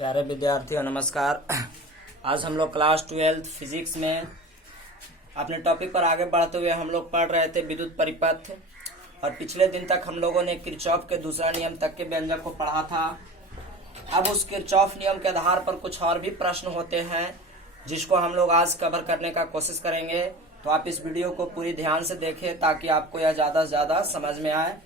प्यारे विद्यार्थियों नमस्कार। आज हम लोग क्लास 12 फिजिक्स में अपने टॉपिक पर आगे बढ़ते हुए हम लोग पढ़ रहे थे विद्युत परिपथ, और पिछले दिन तक हम लोगों ने किरचॉफ के दूसरा नियम तक के व्यंजक को पढ़ा था। अब उस किरचॉफ नियम के आधार पर कुछ और भी प्रश्न होते हैं जिसको हम लोग आज कवर करने का कोशिश करेंगे। तो आप इस वीडियो को पूरी ध्यान से देखें ताकि आपको यह ज़्यादा से ज़्यादा समझ में आए।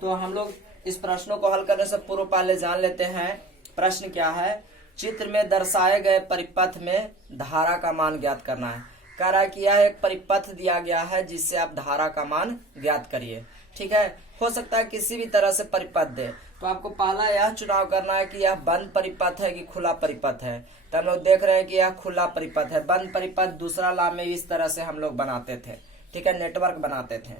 तो हम लोग इस प्रश्नों को हल करने से पूर्व पहले जान लेते हैं प्रश्न क्या है। चित्र में दर्शाए गए परिपथ में धारा का मान ज्ञात करना है। कह रहा है कि यह एक परिपथ दिया गया है जिससे आप धारा का मान ज्ञात करिए। ठीक है, हो सकता है किसी भी तरह से परिपथ दे, तो आपको पहला यह चुनाव करना है कि यह बंद परिपथ है कि खुला परिपथ है। तो हम लोग देख रहे हैं कि यह खुला परिपथ है। बंद परिपथ दूसरा ला में इस तरह से हम लोग बनाते थे, ठीक है, नेटवर्क बनाते थे।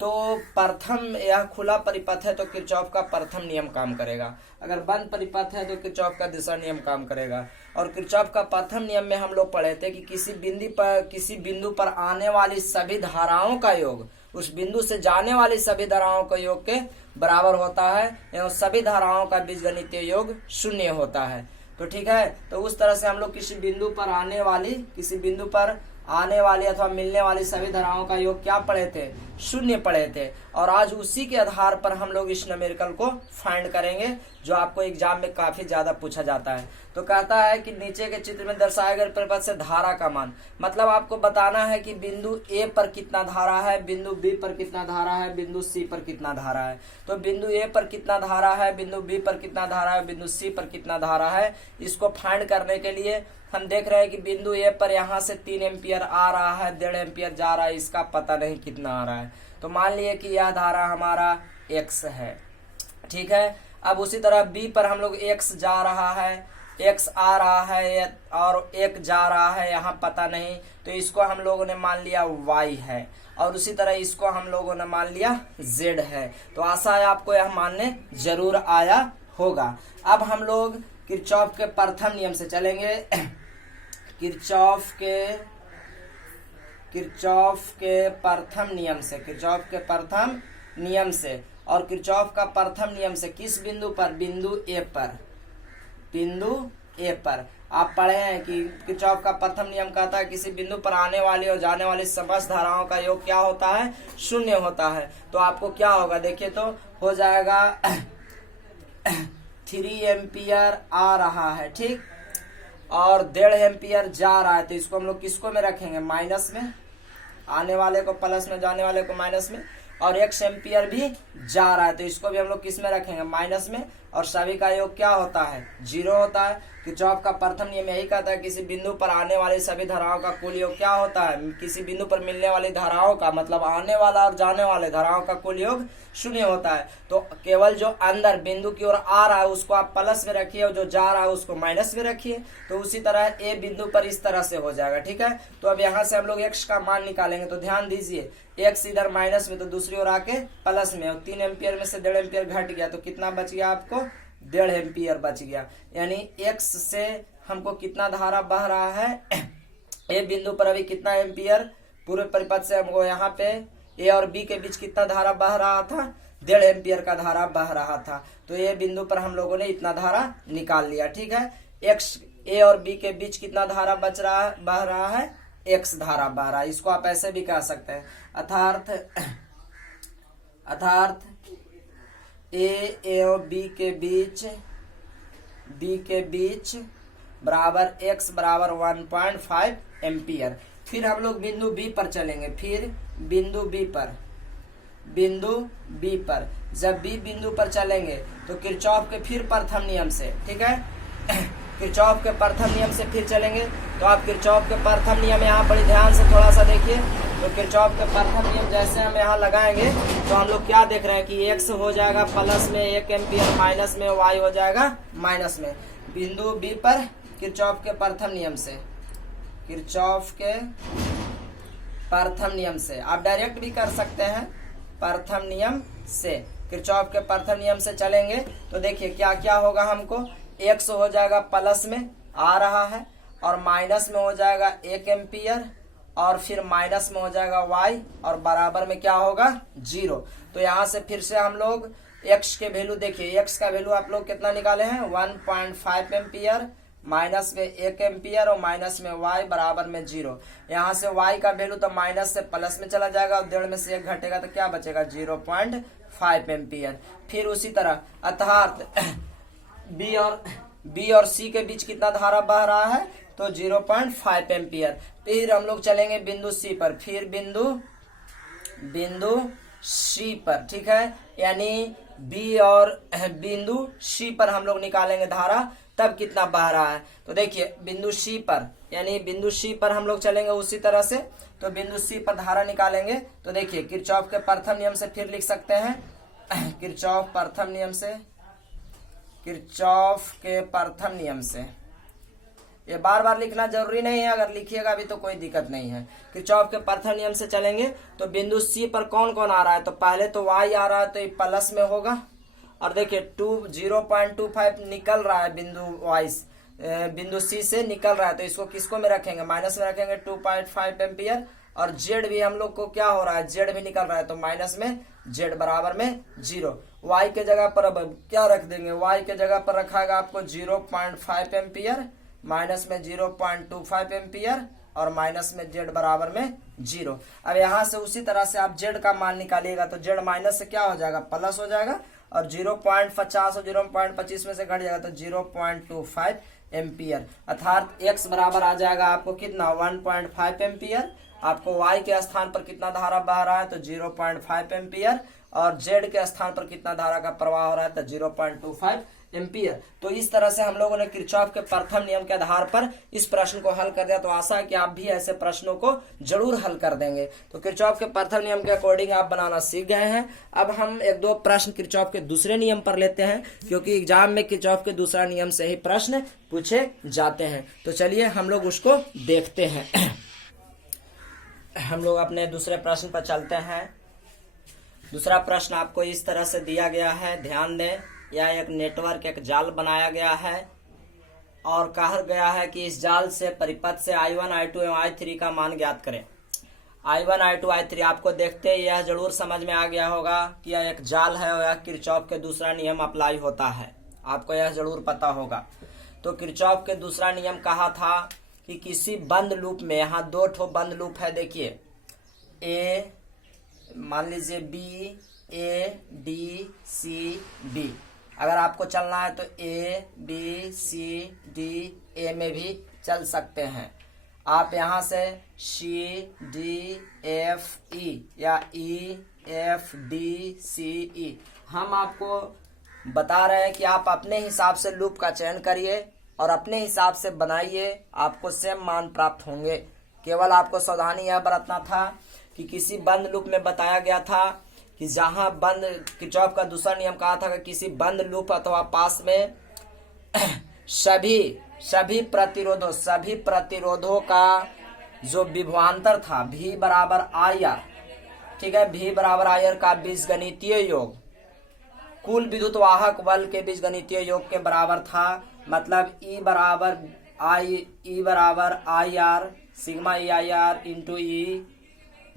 तो प्रथम यह खुला परिपथ है तो किरचॉफ का प्रथम नियम काम करेगा। अगर बंद परिपथ है तो किरचॉफ का दूसरा नियम काम करेगा। और किरचॉफ का प्रथम नियम में हम लोग पढ़े थे कि किसी बिंदु पर आने वाली सभी धाराओं का योग उस बिंदु से जाने वाली सभी धाराओं का योग के बराबर होता है, एवं सभी धाराओं का बीजगणितीय योग शून्य होता है। तो ठीक है, तो उस तरह से हम लोग किसी बिंदु पर आने वाली अथवा मिलने वाली सभी धाराओं का योग क्या पढ़े थे, शून्य पढ़े थे। और आज उसी के आधार पर हम लोग इस न्यूमेरिकल को फाइंड करेंगे जो आपको एग्जाम में काफी ज्यादा पूछा जाता है। तो कहता है कि नीचे के चित्र में दर्शाए गए परिपथ से धारा का मान, मतलब आपको बताना है कि बिंदु ए पर कितना धारा है, बिंदु बी पर कितना धारा है, बिंदु सी पर कितना धारा है। तो बिंदु ए पर कितना धारा है, बिंदु बी पर कितना धारा है, बिंदु सी पर कितना धारा है, इसको फाइंड करने के लिए हम देख रहे हैं कि बिंदु ए पर यहाँ से 3 एम्पियर आ रहा है, 1.5 एम्पियर जा रहा है, इसका पता नहीं कितना आ रहा है। तो मान लिए कि यह धारा हमारा x है। ठीक है, अब उसी तरह बी पर हम लोग x जा रहा है, x आ रहा है और 1 जा रहा है, यहाँ पता नहीं, तो इसको हम लोगों ने मान लिया y है। और उसी तरह इसको हम लोगों ने मान लिया z है। तो आशा है आपको यह मानने जरूर आया होगा। अब हम लोग किरचॉफ के प्रथम नियम से चलेंगे। किरचॉफ के प्रथम नियम से और किरचॉफ का प्रथम नियम से किस बिंदु पर, बिंदु ए पर आप पढ़े हैं कि किरचॉफ का प्रथम नियम कहता है किसी बिंदु पर आने वाली और जाने वाली समस्त धाराओं का योग क्या होता है, शून्य होता है। तो आपको क्या होगा, देखिए तो हो जाएगा 3 एम्पियर आ रहा है, ठीक, और 1.5 एम्पियर जा रहा है। तो इसको हम लोग किसको में रखेंगे, माइनस में, आने वाले को प्लस में, जाने वाले को माइनस में। और 1 एम्पियर भी जा रहा है तो इसको भी हम लोग किस में रखेंगे, माइनस में। और सभी का योग क्या होता है, 0 होता है। किरचॉफ का प्रथम नियम यही कहता है किसी बिंदु पर आने वाली सभी धाराओं का कुल योग क्या होता है, किसी बिंदु पर मिलने वाली धाराओं का, मतलब आने वाला और जाने वाले धाराओं का कुल योग शून्य होता है। तो केवल जो अंदर बिंदु की ओर आ रहा है उसको आप प्लस में रखिए और जो जा रहा है उसको माइनस में रखिए। तो उसी तरह ए बिंदु पर इस तरह से हो जाएगा। ठीक है, तो अब यहाँ से हम लोग x का मान निकालेंगे। तो ध्यान दीजिए, x इधर माइनस में तो दूसरी ओर आके प्लस में, और 3 एम्पियर में से 1.5 एम्पियर घट गया तो कितना बच गया आपको, 1.5 एम्पियर बच गया। यानी x से हमको कितना धारा बह रहा है, ए बिंदु पर अभी कितना एम्पियर, पूरे परिपथ से हमको यहाँ पे ए और बी के बीच कितना धारा बह रहा था, 1.5 एम्पियर का धारा बह रहा था। तो ए बिंदु पर हम लोगों ने इतना धारा निकाल लिया। ठीक है, x ए और बी के बीच कितना धारा बह रहा है, x धारा बह रहा है। इसको आप ऐसे भी कह सकते हैं, अर्थात ए एवं बी के बीच बराबर x बराबर 1.5 एम्पियर। फिर हम लोग बिंदु बी पर चलेंगे। फिर बिंदु बी पर जब बी बिंदु पर चलेंगे तो किरचॉफ के फिर प्रथम नियम से, ठीक है, किरचॉफ के प्रथम नियम से फिर चलेंगे। तो आप किरचॉफ के प्रथम नियम यहाँ बड़ी ध्यान से थोड़ा सा देखिए। तो किरचॉफ के प्रथम नियम जैसे हम यहाँ लगाएंगे तो हम लोग क्या देख रहे हैं कि x हो जाएगा प्लस में 1 एम्पियर, माइनस में y हो जाएगा माइनस में। बिंदु बी पर किरचॉफ के प्रथम नियम से आप डायरेक्ट भी कर सकते हैं। प्रथम नियम से किरचॉफ के प्रथम नियम से चलेंगे तो देखिए क्या क्या होगा, हमको x हो जाएगा प्लस में आ रहा है और माइनस में हो जाएगा 1 एम्पियर और फिर माइनस में हो जाएगा y और बराबर में क्या होगा 0। तो यहाँ से फिर से हम लोग एक्स के वैल्यू देखिए, एक्स का वैल्यू आप लोग कितना निकाले हैं 1.5 एम्पियर, माइनस में 1 एम्पियर और माइनस में y बराबर में 0। यहाँ से y का वैल्यू तो माइनस से प्लस में चला जाएगा और 1.5 में से 1 घटेगा तो क्या बचेगा 0.5 एम्पियर। फिर उसी तरह अर्थात B और C के बीच कितना धारा बह रहा है तो 0.5 एम्पियर। फिर हम लोग चलेंगे बिंदु C पर, फिर बिंदु C पर, ठीक है, यानी B और बिंदु C पर हम लोग निकालेंगे धारा, तब कितना बह रहा है। तो देखिए बिंदु C पर, यानी बिंदु C पर हम लोग चलेंगे उसी तरह से, तो बिंदु C पर धारा निकालेंगे तो देखिए किरचॉफ के प्रथम नियम से फिर लिख सकते हैं, किरचॉफ के प्रथम नियम से। ये बार बार लिखना जरूरी नहीं है, अगर लिखिएगा भी तो कोई दिक्कत नहीं है। किरचॉफ के प्रथम नियम से चलेंगे तो बिंदु C पर कौन कौन आ रहा है, तो पहले तो y आ रहा है तो ये प्लस में होगा, और देखिए 0.25 निकल रहा है बिंदु C से निकल रहा है, तो इसको किसको में रखेंगे, माइनस में रखेंगे 2.5 एम्पियर। और z भी हम लोग को क्या हो रहा है, z भी निकल रहा है तो माइनस में z बराबर में 0। y के जगह पर अब क्या रख देंगे, y के जगह पर रखाएगा आपको 0.5 एम्पियर, माइनस में 0.25 एम्पियर और माइनस में z बराबर में 0। अब यहाँ से उसी तरह से आप z का मान निकालिएगा तो z माइनस से क्या हो जाएगा, प्लस हो जाएगा, और 0.50 और 0.25 में से घट जाएगा तो 0.25 एम्पियर, अर्थात x बराबर आ जाएगा आपको कितना 1.5 एम्पियर। आपको y के स्थान पर कितना धारा बह रहा है तो 0.5 एम्पियर, और z के स्थान पर कितना धारा का प्रवाह हो रहा है तो 0.25 एम्पियर। तो इस तरह से हम लोगों ने किरचॉफ के प्रथम नियम के आधार पर इस प्रश्न को हल कर दिया। तो आशा है कि आप भी ऐसे प्रश्नों को जरूर हल कर देंगे। तो किरचॉफ के प्रथम नियम के अकॉर्डिंग आप बनाना सीख गए हैं। अब हम एक दो प्रश्न किरचॉफ के दूसरे नियम पर लेते हैं, क्योंकि एग्जाम में किरचॉफ के दूसरा नियम से ही प्रश्न पूछे जाते हैं। तो चलिए हम लोग उसको देखते हैं। हम लोग अपने दूसरे प्रश्न पर चलते हैं। दूसरा प्रश्न आपको इस तरह से दिया गया है, ध्यान दें। यह एक नेटवर्क, एक जाल बनाया गया है और कहा गया है कि इस जाल से परिपथ से I1, I2 एवं I3 का मान ज्ञात करें। I1, I2, I3 आपको देखते ही यह जरूर समझ में आ गया होगा कि यह एक जाल है और यह किरचॉफ के दूसरा नियम अप्लाई होता है, आपको यह जरूर पता होगा। तो किरचॉफ के दूसरा नियम कहा था कि किसी बंद लूप में, यहाँ दो ठो बंद लूप है, देखिए A, मान लीजिए B, A, B, C, D। अगर आपको चलना है तो A, B, C, D, A में भी चल सकते हैं। आप यहाँ से C, D, F, E या E, F, D, C, E, हम आपको बता रहे हैं कि आप अपने हिसाब से लूप का चयन करिए और अपने हिसाब से बनाइए, आपको सेम मान प्राप्त होंगे। केवल आपको सावधानी यह बरतना था कि किसी बंद लूप में बताया गया था कि जहां बंद, किरचॉफ का दूसरा नियम कहा था कि किसी बंद लूप अथवा पास में सभी प्रतिरोधों का जो विभवांतर था V बराबर IR, ठीक है, V बराबर IR का बीजगणितीय योग कुल विद्युत वाहक बल के बीजगणितीय योग के बराबर था। मतलब E बराबर IR sigma EIR into E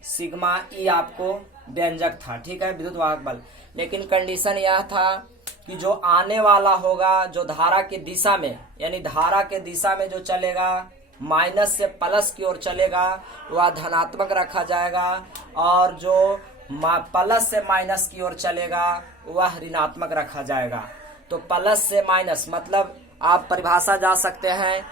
sigma E आपको व्यंजक था, ठीक है, विद्युत वाहक बल। लेकिन कंडीशन यह था कि जो आने वाला होगा, जो धारा की दिशा में, यानी धारा के दिशा में जो चलेगा माइनस से प्लस की ओर चलेगा, वह धनात्मक रखा जाएगा, और जो प्लस से माइनस की ओर चलेगा वह ऋणात्मक रखा जाएगा। तो प्लस से माइनस मतलब आप परिभाषा जा सकते हैं,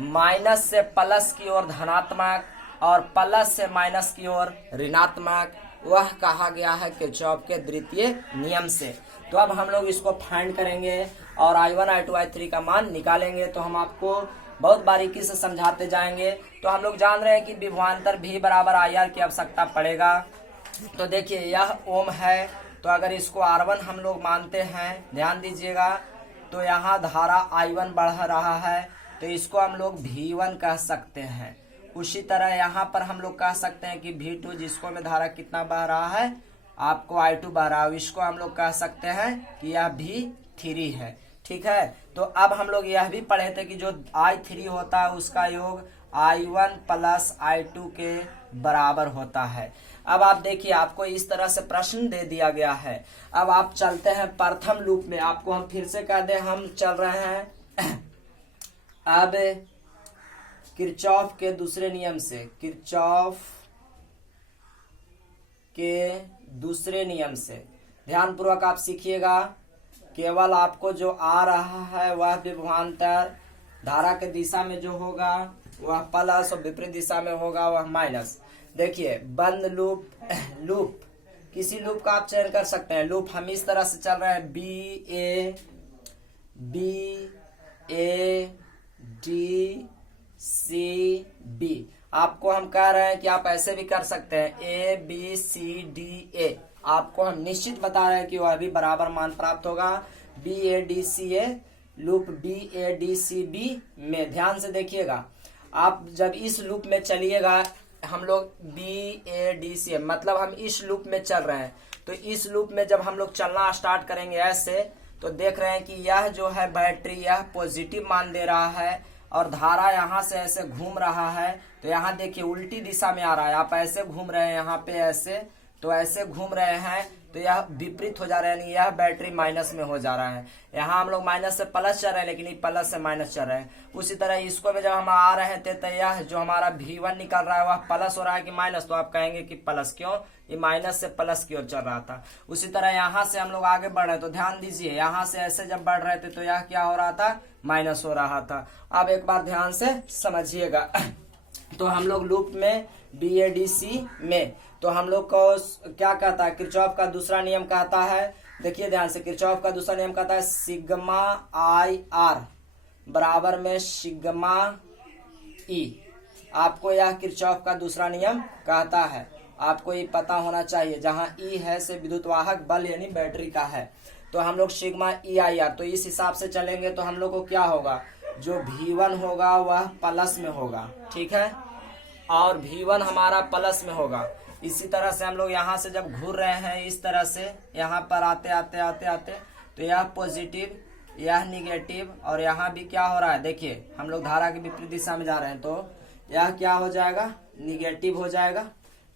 माइनस से प्लस की ओर धनात्मक और प्लस से माइनस की ओर ऋणात्मक, वह कहा गया है किरचॉफ के द्वितीय नियम से। तो अब हम लोग इसको फाइंड करेंगे और I1, I2, I3 का मान निकालेंगे। तो हम आपको बहुत बारीकी से समझाते जाएंगे। तो हम लोग जान रहे हैं कि विभवांतर V बराबर IR की आवश्यकता पड़ेगा। तो देखिए यह ओम है, तो अगर इसको R1 हम लोग मानते हैं, ध्यान दीजिएगा, तो यहाँ धारा I1 बढ़ रहा है तो इसको हम लोग V1 कह सकते हैं। उसी तरह यहाँ पर हम लोग कह सकते हैं कि V2, जिसको में धारा कितना बह रहा है, आपको I2 बह रहा है, इसको हम लोग कह सकते हैं कि यह V3 है, ठीक है। तो अब हम लोग यह भी पढ़े थे कि जो I3 होता है उसका योग I1 प्लस I2 के बराबर होता है। अब आप देखिए, आपको इस तरह से प्रश्न दे दिया गया है। अब आप चलते हैं प्रथम लूप में। आपको हम फिर से कह दें, हम चल रहे हैं अब किरचॉफ के दूसरे नियम से, किरचॉफ के दूसरे नियम से ध्यानपूर्वक आप सीखिएगा। केवल आपको जो आ रहा है वह विभवांतर, धारा के दिशा में जो होगा वह प्लस और विपरीत दिशा में होगा वह माइनस। देखिए, बंद लूप, लूप किसी लूप का आप चयन कर सकते हैं। लूप हम इस तरह से चल रहे हैं, B A D C B. आपको हम कह रहे हैं कि आप ऐसे भी कर सकते हैं, A B C D A. आपको हम निश्चित बता रहे हैं कि वह भी बराबर मान प्राप्त होगा। B A D C A, loop B A D C B में ध्यान से देखिएगा। आप जब इस लूप में चलिएगा, हम लोग बी ए डी सी, मतलब हम इस लूप में चल रहे हैं, तो इस लूप में जब हम लोग चलना स्टार्ट करेंगे ऐसे, तो देख रहे हैं कि यह जो है बैटरी, यह पॉजिटिव मान दे रहा है और धारा यहाँ से ऐसे घूम रहा है। तो यहाँ देखिए उल्टी दिशा में आ रहा है। आप ऐसे घूम रहे हैं, यहाँ पे ऐसे, तो ऐसे घूम रहे हैं, तो यह विपरीत हो जा रहा है, यानी यह बैटरी माइनस में हो जा रहा है। यहाँ हम लोग माइनस से प्लस चल रहे हैं, लेकिन ये प्लस से माइनस चल रहे हैं। उसी तरह इसको में जब हम आ रहे थे तो यह जो हमारा V1 निकल रहा है वह प्लस हो रहा है कि माइनस, तो आप कहेंगे कि प्लस। क्यों? ये माइनस से प्लस की ओर चल रहा था। उसी तरह यहाँ से हम लोग आगे बढ़ रहे, तो ध्यान दीजिए, यहाँ से ऐसे जब बढ़ रहे थे तो यह क्या हो रहा था? माइनस हो रहा था। अब एक बार ध्यान से समझिएगा। तो हम लोग लूप में BADC में, तो हम लोग को क्या कहता है? किरचॉफ का दूसरा नियम कहता है, देखिए ध्यान से, किरचॉफ का दूसरा नियम कहता है सिग्मा IR बराबर में सिग्मा E। आपको यह किरचॉफ का दूसरा नियम कहता है, आपको ये पता होना चाहिए। जहां E है से विद्युत वाहक बल यानी बैटरी का है, तो हम लोग सिग्मा EIR, तो इस हिसाब से चलेंगे तो हम लोग को क्या होगा? जो V1 होगा वह प्लस में होगा, ठीक है, और V1 हमारा प्लस में होगा। इसी तरह से हम लोग यहाँ से जब घूर रहे हैं इस तरह से, यहाँ पर आते आते आते आते, तो यह पॉजिटिव, यह निगेटिव, और यहाँ भी क्या हो रहा है? देखिए, हम लोग धारा की विपरीत दिशा में जा रहे हैं, तो यह क्या हो जाएगा? निगेटिव हो जाएगा,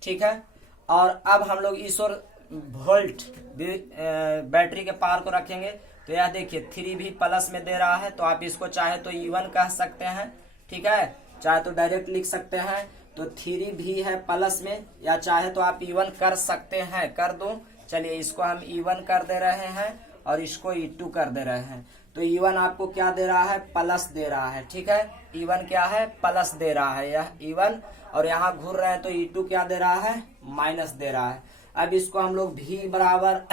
ठीक है। और अब हम लोग इस ओर वोल्ट बैटरी के पार को रखेंगे, तो यह देखिए 3 भी प्लस में दे रहा है, तो आप इसको चाहे तो E1 कह सकते हैं, ठीक है, चाहे तो डायरेक्ट लिख सकते हैं। तो 3 भी है प्लस में, या चाहे तो आप E1 कर सकते हैं, कर दो। चलिए, इसको हम E1 कर दे रहे हैं और इसको E2 कर दे रहे हैं। तो E1 आपको क्या दे रहा है? प्लस दे रहा है, ठीक है। E1 क्या है? प्लस दे रहा है यह E1, और यहाँ घूर रहे हैं तो E2 क्या दे रहा है? माइनस दे रहा है। अब इसको हम लोग V बराबर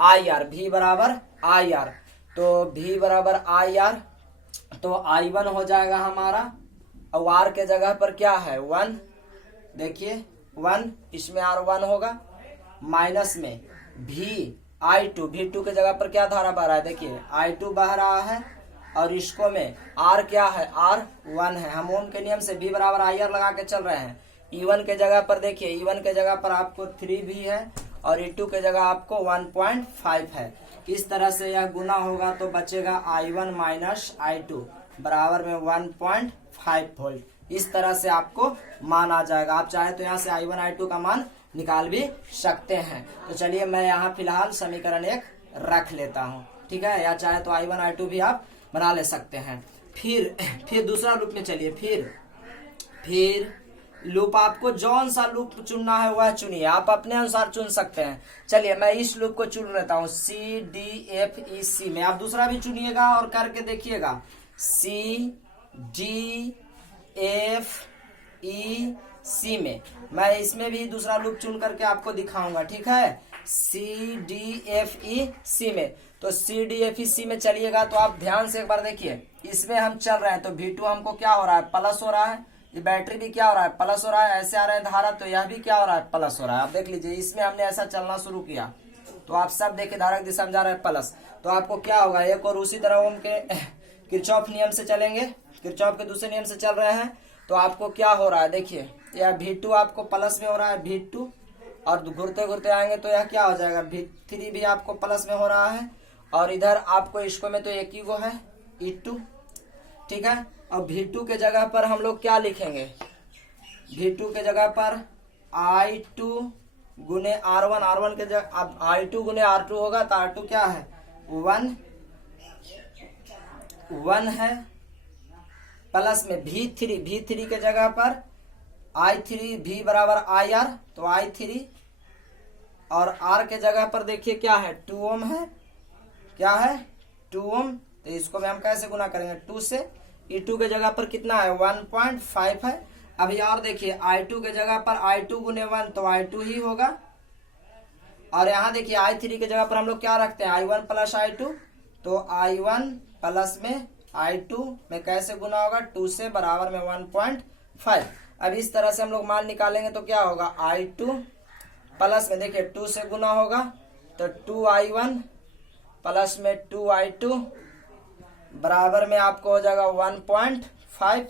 IR, V बराबर IR, तो V बराबर IR, तो I1 हो जाएगा हमारा, और R के जगह पर क्या है? 1, देखिए 1, इसमें R1 होगा, माइनस में I2, V2 के जगह पर क्या धारा बह रहा है? देखिए I2 बह रहा है, और इसको में R क्या है? R1 है। हम ओम के नियम से V बराबर IR लगा के चल रहे हैं। E1 के जगह पर देखिए, E1 के जगह पर आपको 3 भी है, और E2 के जगह आपको 1.5 है। इस तरह से यह गुना होगा तो बचेगा I1 माइनस I2 बराबर में 1.5 वोल्ट। इस तरह से आपको मान आ जाएगा। आप चाहे तो यहाँ से I1 I2 का मान निकाल भी सकते हैं। तो चलिए, मैं यहाँ फिलहाल समीकरण 1 रख लेता हूँ, ठीक है, या चाहे तो I1 I2 भी आप बना ले सकते हैं। फिर दूसरा लूप में चलिए। फिर लूप, आपको जौन सा लूप चुनना है वह चुनिए, आप अपने अनुसार चुन सकते हैं। चलिए, मैं इस लूप को चुन लेता हूँ, CDFEC में। आप दूसरा भी चुनिएगा और करके देखिएगा, CDFEC में। मैं इसमें भी दूसरा लूप चुन करके आपको दिखाऊंगा, ठीक है, CDFEC में। तो CDFEC में चलिएगा तो आप ध्यान से एक बार देखिए, इसमें हम चल रहे हैं तो V2 हमको क्या हो रहा है? प्लस हो रहा है। ये बैटरी भी क्या हो रहा है? प्लस हो रहा है। ऐसे आ रहे हैं धारा, तो यह भी क्या हो रहा है? प्लस हो रहा है। आप देख लीजिए, इसमें हमने ऐसा चलना शुरू किया तो आप सब देखिए धारा की दिशा में जा रहे हैं प्लस, तो आपको क्या होगा? एक और उसी तरह ओम के किरचॉफ नियम से चलेंगे, किरचॉफ के दूसरे नियम से चल रहे हैं, तो आपको क्या हो रहा है? देखिए, यह V2 आपको प्लस में हो रहा है, V2, और घुरते घुरते आएंगे तो यह क्या हो जाएगा? V3 भी आपको प्लस में हो रहा है, और इधर आपको इसको में तो एक ही गो है E2, ठीक है। अब V2 के जगह पर हम लोग क्या लिखेंगे, V2 के जगह पर I2 गुने R1, R1 के जगह अब I2 गुने R2 होगा तो R2 क्या है 1 है, प्लस में V3 के जगह पर I3 V बराबर IR तो I3 और R के जगह पर देखिए क्या है 2 ओम है, क्या है 2 ओम, तो इसको भी हम कैसे गुना करेंगे 2 से। E2 के जगह पर कितना है 1.5 है। अभी और देखिए I2 के जगह पर I2 गुने 1 तो I2 ही होगा, और यहाँ देखिए I3 के जगह पर हम लोग क्या रखते हैं I1 प्लस I2, तो I1 प्लस में I2 में कैसे गुना होगा 2 से बराबर में 1.5। अब इस तरह से हम लोग मान निकालेंगे तो क्या होगा I2 प्लस में देखिए 2 से गुना होगा तो 2I1 प्लस में 2I2 बराबर में आपको हो जाएगा 1.5।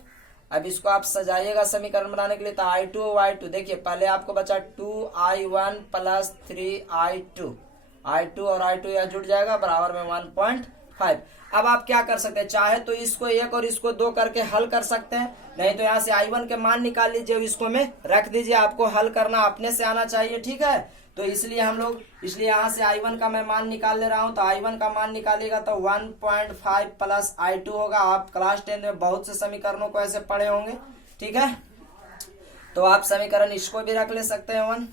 अब इसको आप सजाइएगा समीकरण बनाने के लिए, तो I2 और Y2 देखिए पहले आपको बचा 2I1 प्लस 3I2, I2 और I2 यह जुड़ जाएगा बराबर में 1.5। अब आप क्या कर सकते हैं, चाहे तो इसको 1 और इसको 2 करके हल कर सकते हैं, नहीं तो यहाँ से I1 के मान निकाल लीजिए, इसको में रख दीजिए, आपको हल करना अपने से आना चाहिए, ठीक है। तो इसलिए यहाँ से I1 का मैं मान निकाल ले रहा हूँ, तो I1 का मान निकालिएगा तो 1.5 प्लस I2 होगा। आप क्लास 10 में बहुत से समीकरणों को ऐसे पढ़े होंगे, ठीक है। तो आप समीकरण इसको भी रख ले सकते हैं 1।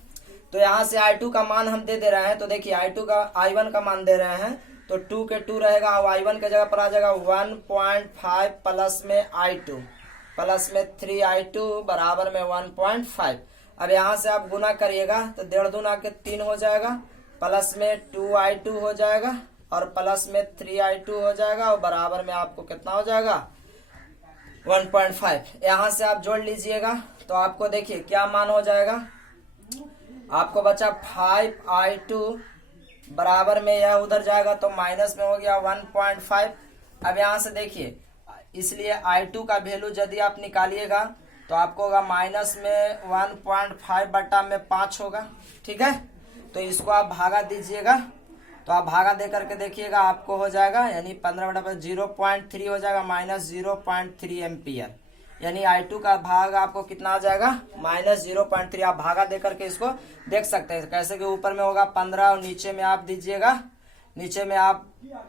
तो यहाँ से I2 का मान हम दे रहे हैं, तो देखिए I1 का मान दे रहे हैं तो 2 के 2 रहेगा, और I1 के जगह पर आ जाएगा 1.5 प्लस में I2 प्लस में 3I2 बराबर में 1.5। अब यहाँ से आप गुना करिएगा तो 1.5 दूना के 3 हो जाएगा, प्लस में 2I2 हो जाएगा और प्लस में 3I2 हो जाएगा, और बराबर में आपको कितना हो जाएगा 1.5। यहाँ से आप जोड़ लीजिएगा तो आपको देखिए क्या मान हो जाएगा, आपको बचा 5I2 बराबर में यह उधर जाएगा तो माइनस में हो गया 1.5। अब यहाँ से देखिए इसलिए I2 का वैल्यू यदि आप निकालिएगा तो आपको होगा माइनस में 1.5 बटा में 5 होगा, ठीक है। तो इसको आप भागा दीजिएगा, तो आप भागा दे करके देखिएगा आपको हो जाएगा, यानी 15 बटा 0.3 हो जाएगा माइनस 0.3 एम्पियर, यानी I2 का भाग आपको कितना आ जाएगा माइनस 0.3। आप भागा दे करके इसको देख सकते हैं कैसे कि ऊपर में होगा 15 और नीचे में आप दीजिएगा, नीचे में आप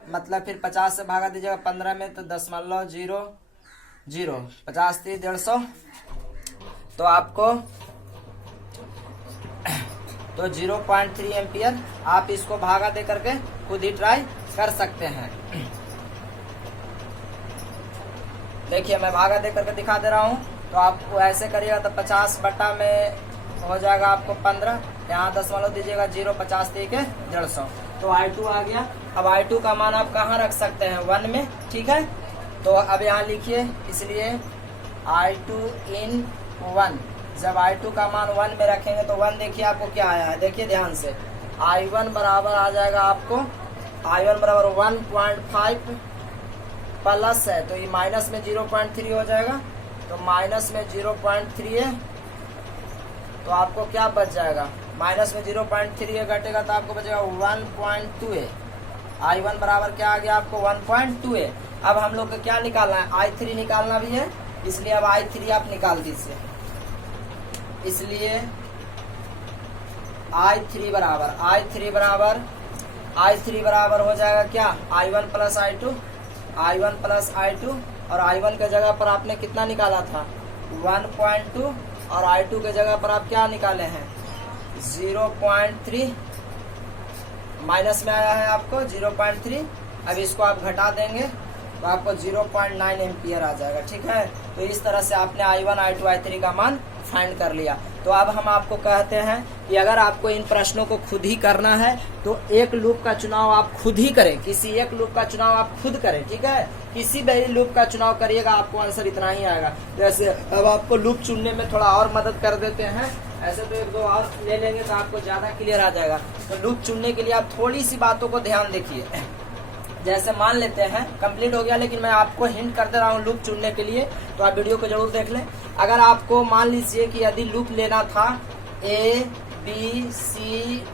मतलब फिर 50 से भागा दीजिएगा 15 में तो 0.00 50 3 150, तो आपको तो 0.3 एम्पियर। आप इसको भागा दे करके खुद ही ट्राई कर सकते हैं। देखिए मैं भागा दे करके दिखा दे रहा हूँ, तो आपको ऐसे करिएगा तो 50 बटा में हो जाएगा आपको 15, यहाँ 10 दीजिएगा 0 50 3 के 150, तो I2 आ गया। अब I2 का मान आप कहाँ रख सकते हैं 1 में, ठीक है। तो अब यहाँ लिखिए, इसलिए I2 इन 1, जब I2 का मान 1 में रखेंगे तो 1 देखिए आपको क्या आया है, देखिए ध्यान से I1 बराबर आ जाएगा आपको, I1 बराबर 1.5 प्लस है तो ये माइनस में 0.3 हो जाएगा, तो माइनस में 0.3 है तो आपको क्या बच जाएगा, माइनस में 0.3 घटेगा तो आपको बचेगा 1.2 है। I1 बराबर क्या आ गया आपको 1.2 है। अब हम लोग को क्या निकालना है, I3 निकालना भी है, इसलिए अब I3 आप निकाल दीजिए। इसलिए I3 बराबर हो जाएगा क्या I1 प्लस I2 और I1 के जगह पर आपने कितना निकाला था 1.2 और I2 के जगह पर आप क्या निकाले हैं 0.3, माइनस में आया है आपको 0.3। अब इसको आप घटा देंगे तो आपको 0.9 एम्पियर आ जाएगा, ठीक है। तो इस तरह से आपने I1 I2 I3 का मान फाइंड कर लिया। तो अब हम आपको कहते हैं कि अगर आपको इन प्रश्नों को खुद ही करना है तो एक लूप का चुनाव आप खुद ही करें, किसी एक लूप का चुनाव आप खुद करें, ठीक है। किसी भी लूप का चुनाव करिएगा आपको आंसर इतना ही आएगा। जैसे अब आपको लूप चुनने में थोड़ा और मदद कर देते हैं, ऐसे तो 1 2 और ले लेंगे तो आपको ज्यादा क्लियर आ जाएगा। तो लूप चुनने के लिए आप थोड़ी सी बातों को ध्यान देखिए। जैसे मान लेते हैं कंप्लीट हो गया, लेकिन मैं आपको हिंट कर दे रहा हूँ लूप चुनने के लिए, तो आप वीडियो को जरूर देख लें। अगर आपको मान लीजिए कि यदि लूप लेना था A B C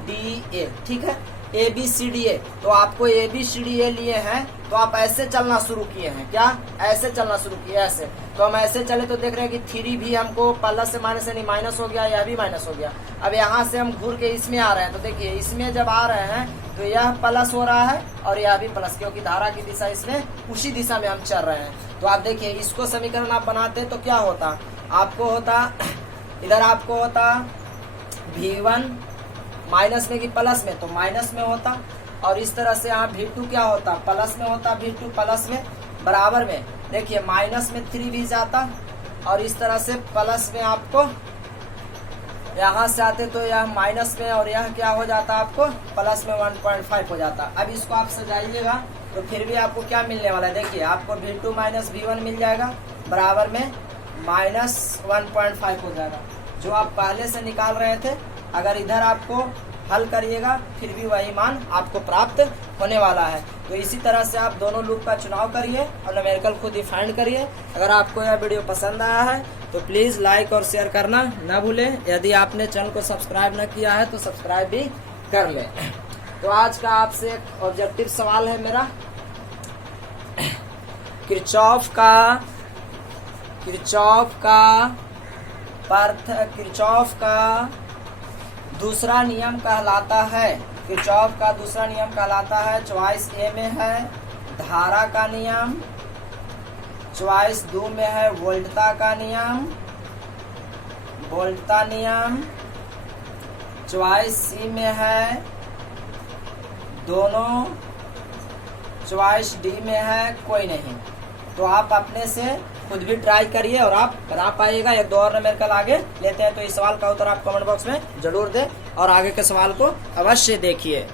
D A, ठीक है, ABCDA, तो आपको ABCDA लिए हैं तो आप ऐसे चलना शुरू किए हैं, क्या ऐसे चलना शुरू किए, ऐसे। तो हम ऐसे चले तो देख रहे हैं कि 3 भी हमको प्लस से माइनस यानी माइनस हो गया, यह भी माइनस हो गया। अब यहाँ से हम घूर के इसमें आ रहे हैं, तो देखिए इसमें जब आ रहे हैं तो यह प्लस हो रहा है और यह भी प्लस, क्योंकि धारा की दिशा इसमें उसी दिशा में हम चल रहे हैं। तो आप देखिए इसको समीकरण आप बनाते तो क्या होता, आपको होता इधर आपको होता V1 माइनस में कि प्लस में, तो माइनस में होता, और इस तरह से यहाँ V2 क्या होता, प्लस में होता, V2 प्लस में बराबर में। देखिए माइनस में 3 भी जाता और इस तरह से प्लस में आपको यहाँ से आते तो यह माइनस में और यह क्या हो जाता आपको प्लस में 1.5 हो जाता। अब इसको आप सजाइएगा तो फिर भी आपको क्या मिलने वाला है, देखिए आपको V2 माइनस V1 मिल जाएगा बराबर में माइनस 1.5 हो जाएगा, जो आप पहले से निकाल रहे थे। अगर इधर आपको हल करिएगा फिर भी वही मान आपको प्राप्त होने वाला है। तो इसी तरह से आप दोनों लूप का चुनाव करिए और न्यूमेरिकल खुद ही फाइंड करिए। अगर आपको यह वीडियो पसंद आया है तो प्लीज़ लाइक और शेयर करना ना भूलें। यदि आपने चैनल को सब्सक्राइब न किया है तो सब्सक्राइब भी कर लें। तो आज का आपसे एक ऑब्जेक्टिव सवाल है मेरा, किरचॉफ का दूसरा नियम कहलाता है, किरचॉफ का दूसरा नियम कहलाता है, चॉइस ए में है धारा का नियम, चॉइस 2 में है वोल्टता का नियम, चॉइस सी में है दोनों, चॉइस डी में है कोई नहीं। तो आप अपने से खुद भी ट्राई करिए और आप बना पाइएगा। एक दो और न्यूमेरिकल आगे लेते हैं, तो इस सवाल का उत्तर आप कमेंट बॉक्स में जरूर दें और आगे के सवाल को अवश्य देखिए।